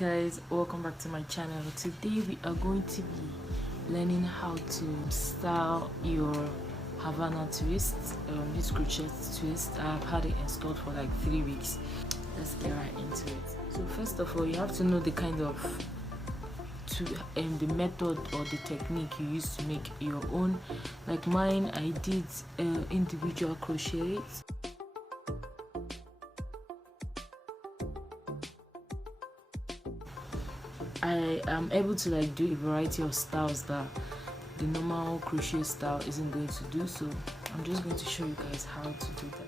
Guys, welcome back to my channel. Today we are going to be learning how to style your Havana twist, this crochet twist. I've had it installed for like 3 weeks. Let's get right into it. So first of all, you have to know the kind of the method or the technique you use to make your own. Like mine, I did individual crochets. I am able to like do a variety of styles that the normal crochet style isn't going to do, so I'm just going to show you guys how to do that.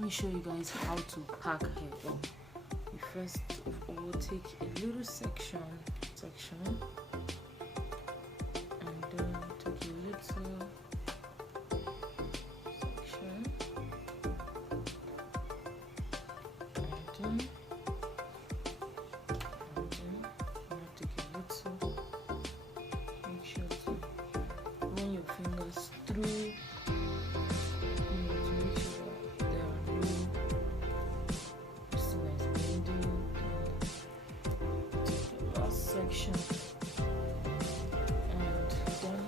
let me show you guys how to pack hair up. You first of all take a little section, and then take a little section, and then take a little. Make sure to run your fingers through. Section, and then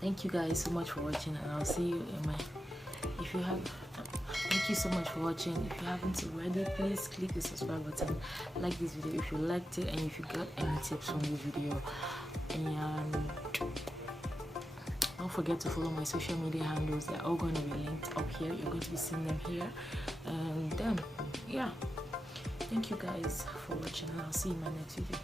thank you guys so much for watching, and I'll see you in my thank you so much for watching. If you haven't already, please click the subscribe button, like this video if you liked it, and if you got any tips from the video, and don't forget to follow my social media handles. They're all going to be linked up here. You're going to be seeing them here. And then yeah, thank you guys for watching, and I'll see you in my next video.